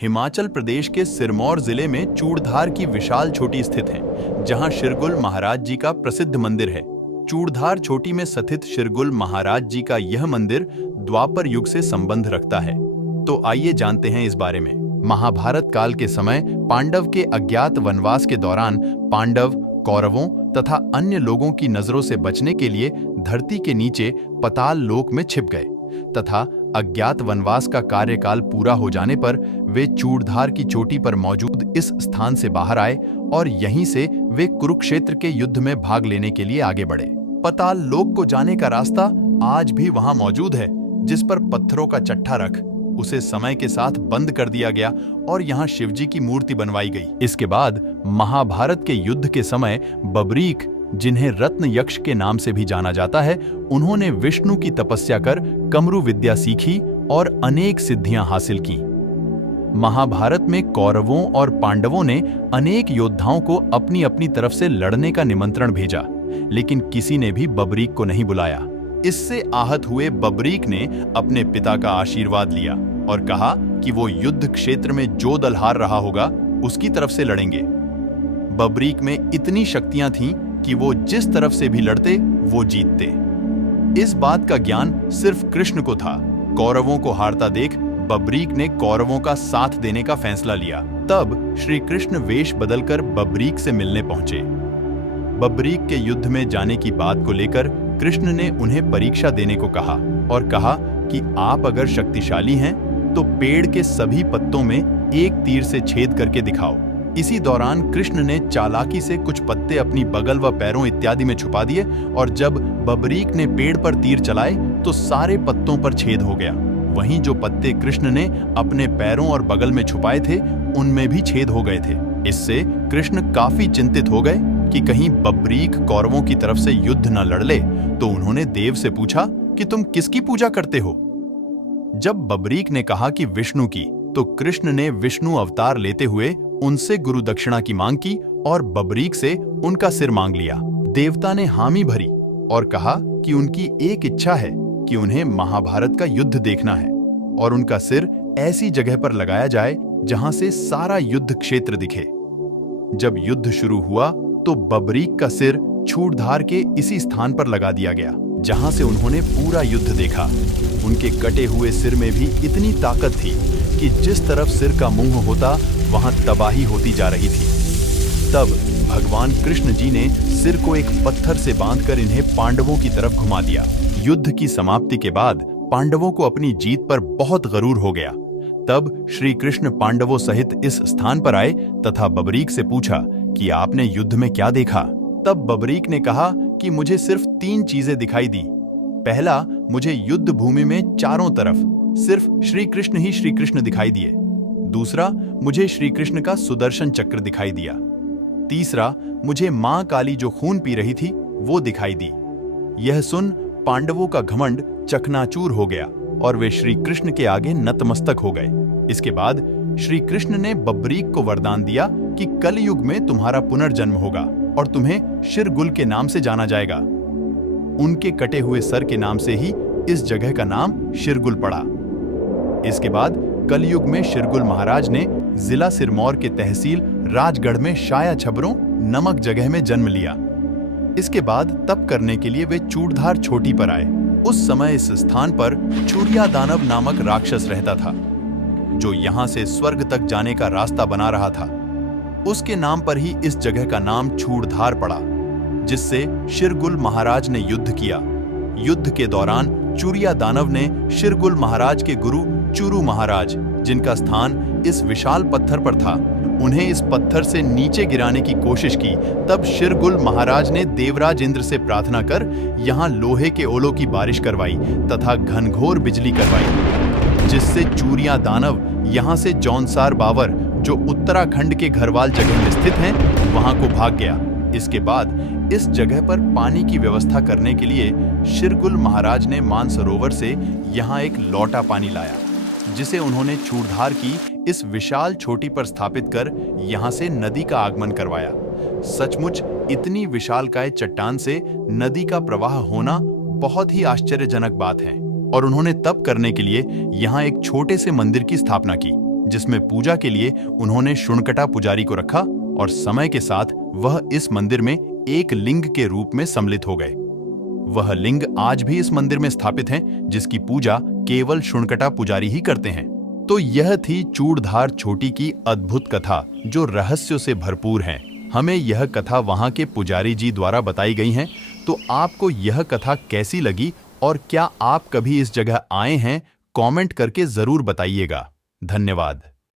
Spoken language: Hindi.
हिमाचल प्रदेश के सिरमौर जिले में चूड़धार की विशाल छोटी स्थित है, जहां शिरगुल महाराज जी का प्रसिद्ध मंदिर है। चूड़धार छोटी में स्थित शिरगुल महाराज जी का यह मंदिर द्वापर युग से संबंध रखता है। तो आइए जानते हैं इस बारे में। महाभारत काल के समय पांडव के अज्ञात वनवास के दौरान पांडव कौरवों तथा अन्य लोगों की नजरों से बचने के लिए धरती के नीचे पताल लोक में छिप गए तथा अज्ञात वनवास का कार्यकाल पूरा हो जाने पर वे चूड़धार की चोटी पर मौजूद इस स्थान से बाहर आए और यहीं से वे कुरुक्षेत्र के युद्ध में भाग लेने के लिए आगे बढ़े। पताल लोक को जाने का रास्ता आज भी वहां मौजूद है, जिस पर पत्थरों का चट्टा रख उसे समय के साथ बंद कर दिया गया और यहाँ शिवजी की मूर्ति बनवाई गई। इसके बाद महाभारत के युद्ध के समय बबरीक, जिन्हें रत्न यक्ष के नाम से भी जाना जाता है, उन्होंने विष्णु की तपस्या कर कमरु विद्या सीखी और अनेक सिद्धियां हासिल की। महाभारत में कौरवों और पांडवों ने अनेक योद्धाओं को अपनी अपनी तरफ से लड़ने का निमंत्रण भेजा, लेकिन किसी ने भी बबरीक को नहीं बुलाया। इससे आहत हुए बबरीक ने अपने पिता का आशीर्वाद लिया और कहा कि वो युद्ध क्षेत्र में जो दल हार रहा होगा उसकी तरफ से लड़ेंगे। बबरीक में इतनी शक्तियां थीं कि वो जिस तरफ से भी लड़ते वो जीतते। इस बात का ज्ञान सिर्फ कृष्ण को था। कौरवों को हारता देख बबरीक ने कौरवों का साथ देने का फैसला लिया। तब श्री कृष्ण वेश बदलकर बबरीक से मिलने पहुंचे। बबरीक के युद्ध में जाने की बात को लेकर कृष्ण ने उन्हें परीक्षा देने को कहा और कहा कि आप अगर शक्तिशाली हैं तो पेड़ के सभी पत्तों में एक तीर से छेद करके दिखाओ। इसी दौरान कृष्ण ने चालाकी से कुछ पत्ते अपनी बगल व पैरों इत्यादि में छुपा दिए और जब बबरीक ने पेड़ पर तीर चलाए तो सारे पत्तों पर छेद हो गया। वहीं जो पत्ते कृष्ण ने अपने पैरों और बगल में छुपाए थे उनमें भी छेद हो गए थे। इससे कृष्ण काफी चिंतित हो गए कि कहीं बबरीक कौरवों की तरफ से युद्ध न लड़ ले, तो उन्होंने देव से पूछा कि तुम किसकी पूजा करते हो। जब बबरीक ने कहा कि विष्णु की, तो कृष्ण ने विष्णु अवतार लेते हुए उनसे गुरु दक्षिणा की मांग की और बबरीक से उनका सिर मांग लिया। देवता ने हामी भरी और कहा कि उनकी एक इच्छा है कि उन्हें महाभारत का युद्ध देखना है और उनका सिर ऐसी जगह पर लगाया जाए जहां से सारा युद्ध क्षेत्र दिखे। जब युद्ध शुरू हुआ तो बबरीक का सिर चूड़धार के इसी स्थान पर लगा दिया गया जहां से उन्होंने पूरा युद्ध देखा। उनके कटे हुए सिर में भी इतनी ताकत थी कि जिस तरफ सिर का मुंह होता वहां तबाही होती जा रही थी। तब भगवान कृष्ण जी ने सिर को एक पत्थर से बांधकर इन्हें पांडवों की तरफ घुमा दिया। युद्ध की समाप्ति के बाद पांडवों को अपनी जीत पर बहुत गरूर हो गया। तब श्री कृष्ण पांडवों सहित इस स्थान पर आए तथा बबरीक से पूछा कि आपने युद्ध में क्या देखा। तब बबरीक ने कहा कि मुझे सिर्फ 3 चीजें दिखाई दी। पहला, मुझे युद्ध भूमि में चारों तरफ सिर्फ श्री कृष्ण ही श्री कृष्ण दिखाई दिए। दूसरा, मुझे श्री कृष्ण का सुदर्शन चक्र दिखाई दिया। तीसरा, मुझे मां काली जो खून पी रही थी वो दिखाई दी। यह सुन पांडवों का घमंड चकनाचूर हो गया और वे श्री कृष्ण के आगे नतमस्तक हो गए। इसके बाद श्री कृष्ण ने बबरीक को वरदान दिया कि कलयुग में तुम्हारा पुनर्जन्म होगा और तुम्हें शिरगुल के नाम से जाना जाएगा। उनके कटे हुए सर के नाम से ही इस जगह का नाम शिरगुल पड़ा। इसके बाद कलयुग में शिरगुल महाराज ने जिला सिरमौर के तहसील राजगढ़ में शाया छबरों नमक जगह में जन्म लिया। इसके बाद तप करने के लिए वे चूड़धार छोटी पर आए। उस समय इस स्थान पर चूड़िया दानव नामक राक्षस रहता था, जो यहाँ से स्वर्ग तक जाने का रास्ता बना रहा था। उसके नाम पर ही इस जगह का नाम चूड़धार पड़ा, जिससे शिरगुल महाराज ने युद्ध किया। युद्ध के दौरान चूड़िया दानव ने शिरगुल महाराज के गुरु चूरू महाराज, जिनका स्थान इस विशाल पत्थर पर था, उन्हें इस पत्थर से नीचे गिराने की कोशिश की। तब शिरगुल महाराज ने देवराज इंद्र से प्रार्थना कर यहाँ लोहे के ओलों की बारिश करवाई तथा घनघोर बिजली करवाई, जिससे चूड़िया दानव यहाँ से जौनसार बावर, जो उत्तराखंड के घरवाल जगह में स्थित हैं, वहां को भाग गया। इसके बाद इस जगह पर पानी की व्यवस्था करने के लिए शिरगुल महाराज ने मानसरोवर से यहाँ एक लौटा पानी लाया, जिसे उन्होंने चूड़धार की इस विशाल छोटी पर स्थापित कर यहाँ से नदी का आगमन करवाया। सचमुच इतनी विशालकाय चट्टान से नदी का प्रवाह होना बहुत ही आश्चर्यजनक बात है और उन्होंने तप करने के लिए यहाँ एक छोटे से मंदिर की स्थापना की, जिसमें पूजा के लिए उन्होंने शुनकटा पुजारी को रखा और समय के साथ वह इस मंदिर में एक लिंग के रूप में सम्मिलित हो गए। वह लिंग आज भी इस मंदिर में स्थापित हैं, जिसकी पूजा केवल शुनकटा पुजारी ही करते हैं। तो यह थी चूड़धार छोटी की अद्भुत कथा, जो रहस्यों से भरपूर है। हमें यह कथा वहां के पुजारी जी द्वारा बताई गई है। तो आपको यह कथा कैसी लगी और क्या आप कभी इस जगह आए हैं? कमेंट करके जरूर बताइएगा। धन्यवाद।